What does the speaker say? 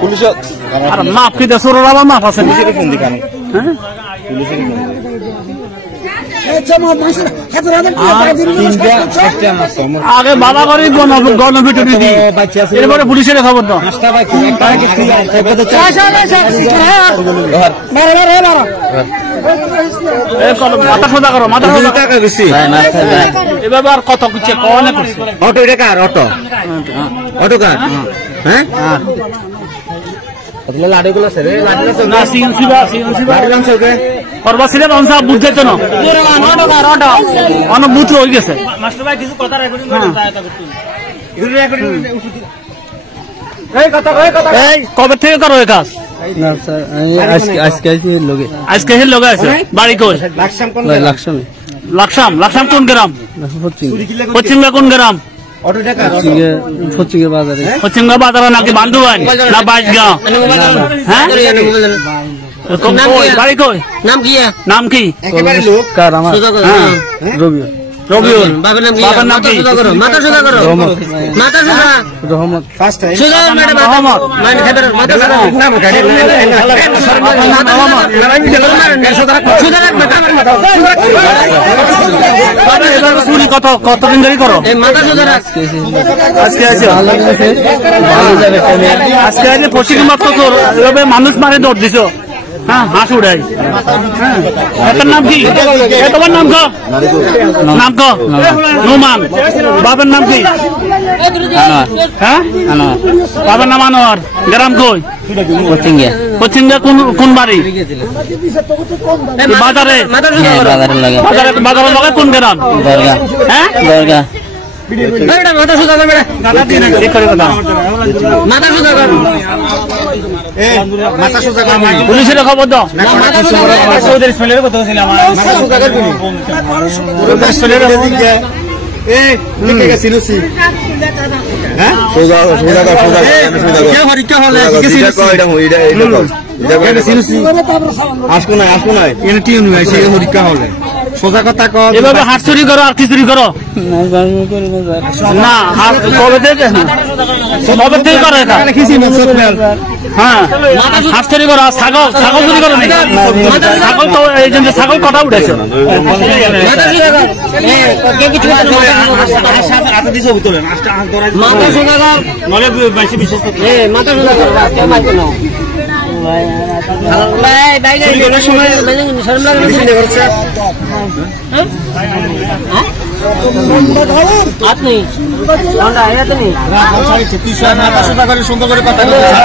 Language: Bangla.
পুলিশ আর মাপ কি দেশ আবার মাপ আছে আগে বাবা করে গণপিটুনি দিই এরপরে পুলিশের খবর দাও মাথা সোজা করো মাথা সোজা এভাবে আর কত কিছু কনে করছে অটো এটা কার অটো অটো কার হ্যাঁ লাড়িগুলো ছেড়ে না সিএনসি বা করবা ছিল অনসা বুঝতে তো না অন বুঝ হয়ে গেছে মাস্টার ভাই কিছু কথা রাখুন এই কবে থেকে করো এই কাজ না স্যার আজকে আজকে এর লগে আছে বাড়ি কই লাকসাম লাকসাম কোন গ্রাম পশ্চিম কোন গ্রাম পশ্চিমের বাজারে পশ্চিমগা বাজারে নাকি বান্ধুয়ান না বাইশগাঁও হ্যাঁ বাড়ি কই নাম কি কার আমার রবিউল রবিউল বাবার নাম কি রহমত চুরি কতদিন ধরে করো আজকে আছে পশ্চিম মাত্র এভাবে মানুষ মারে দৌড় দিছ হ্যাঁ হাঁস উড়াই এটার নাম কি তোমার নাম কো নাম কো নুমান বাবার নাম কি হ্যাঁ বাবার নাম আনোয়ার গ্রাম কই পশ্চিমগা কোন বাড়ি বাজারে বাজারের লগে কোন গ্রাম হ্যাঁ পুলিশের খবর দাও আসবো না পরীক্ষা হলে সোজা কথা এভাবে হাত চুরি করো আর কি চুরি করো না কবে থেকে করো এটা হ্যাঁ হাত চুরি করো ছাগল চুরি করো ছাগল তো এই জন্য ছাগল কটা উঠেছে আপনি সুন্দর করে কথা